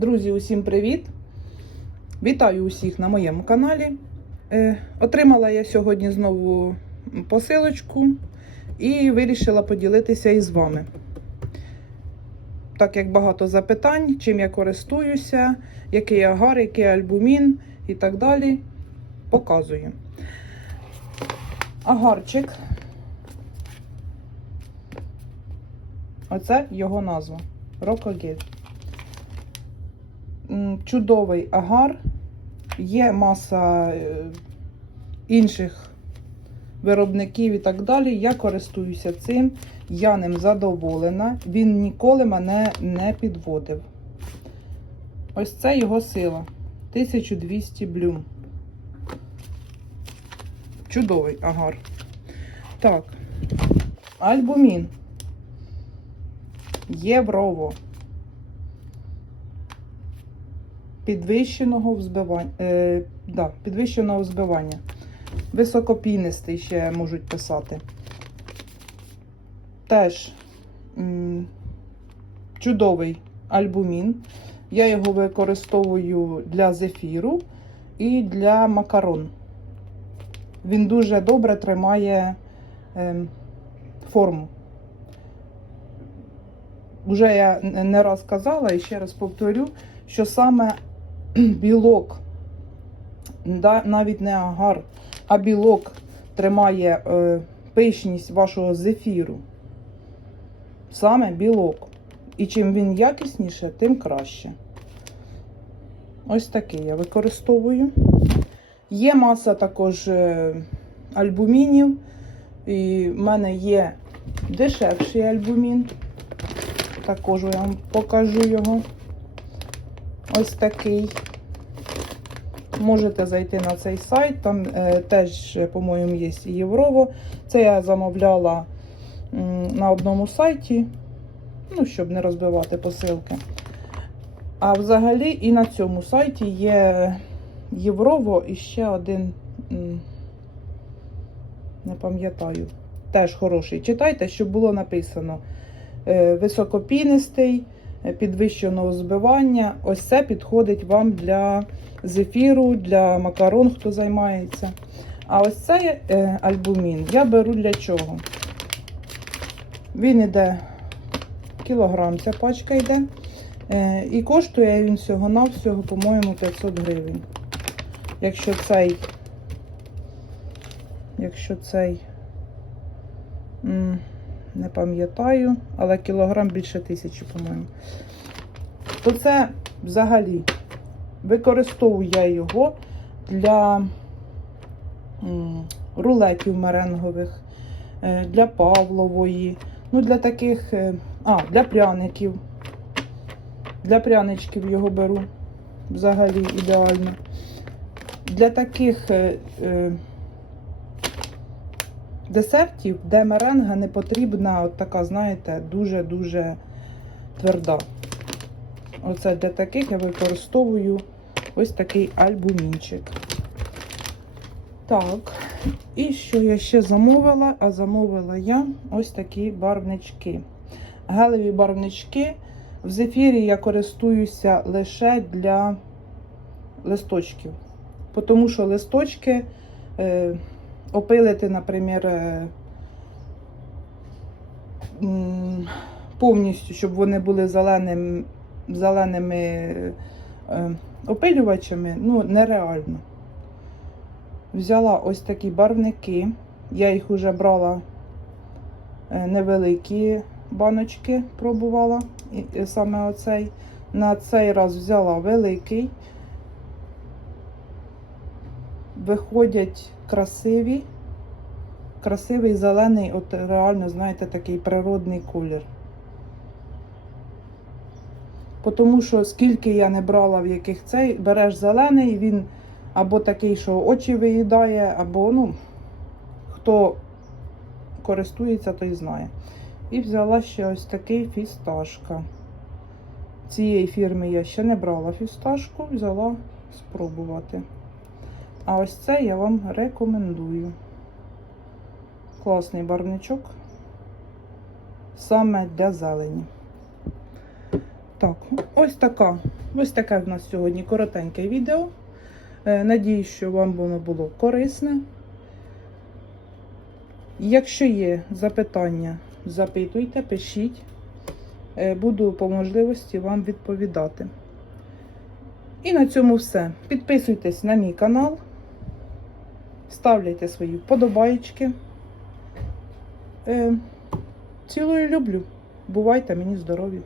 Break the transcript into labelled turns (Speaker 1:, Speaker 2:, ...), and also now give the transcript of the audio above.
Speaker 1: Друзі, усім привіт! Вітаю усіх на моєму каналі. Е, отримала я сьогодні знову посилочку і вирішила поділитися із вами. Так як багато запитань, чим я користуюся, який агар, який альбумін і так далі, показую. Агарчик. Оце його назва. Рокогель. Чудовий агар. Є маса е, інших виробників і так далі. Я користуюся цим, я ним задоволена. Він ніколи мене не підводив. Ось це його сила. 1200 блюм. Чудовий агар. Так, альбумін. Єврово. Підвищеного взбивання. Е, да, підвищеного взбивання. Високопінистий ще можуть писати. Теж м, чудовий альбумін. Я його використовую для зефіру і для макарон. Він дуже добре тримає е, форму. Уже я не раз казала і ще раз повторю, що саме білок, навіть не агар, а білок тримає е, пишність вашого зефіру. Саме білок. І чим він якісніше, тим краще. Ось такий я використовую. Є маса також е, альбумінів. І в мене є дешевший альбумін. Також я вам покажу його. Ось такий. Можете зайти на цей сайт, там е, теж, по-моєму, є Єврово. Це я замовляла на одному сайті, ну, щоб не розбивати посилки. А взагалі і на цьому сайті є Єврово і ще один, не пам'ятаю, теж хороший. Читайте, щоб було написано е, високопінистий, е, підвищеного збивання. Ось це підходить вам для зефіру, для макарон, хто займається. А ось цей е, альбумін я беру для чого? Він іде кілограм, ця пачка йде. Е, І коштує він всього-навсього, по-моєму, 500 гривень. Якщо цей, якщо цей, не пам'ятаю, але кілограм більше тисячі, по-моєму. То це взагалі використовую я його для рулетів меренгових, е, для павлової, ну для таких, е, а, для пряників. Для пряничків його беру взагалі ідеально. Для таких е, е, десертів, де меренга не потрібна, от така, знаєте, дуже-дуже тверда. Оце для таких я використовую ось такий альбумінчик. Так, і що я ще замовила? А замовила я ось такі барвнички. Гелеві барвнички. В зефірі я користуюся лише для листочків. Тому що листочки е, опилити, наприклад, е, повністю, щоб вони були зеленим, зеленими е, опилювачами, ну, нереально. Взяла ось такі барвники. Я їх вже брала е, невеликі баночки, пробувала. І, і саме оцей. На цей раз взяла великий. Виходять красиві, красивий зелений, от реально, знаєте, такий природний колір. Тому що скільки я не брала в яких цей, береш зелений, він або такий, що очі виїдає, або, ну, хто користується, той знає. І взяла ще ось такий фісташка. Цієї фірми я ще не брала фісташку, взяла спробувати. А ось це я вам рекомендую. Класний барвничок. Саме для зелені. Так, ось така Ось таке в нас сьогодні коротеньке відео. Е, Надіюсь, що вам воно було корисне. Якщо є запитання, запитуйте, пишіть. Е, Буду по можливості вам відповідати. І на цьому все. Підписуйтесь на мій канал, ставляйте свої вподобайки. Е, Цілую люблю. Бувайте мені здорові!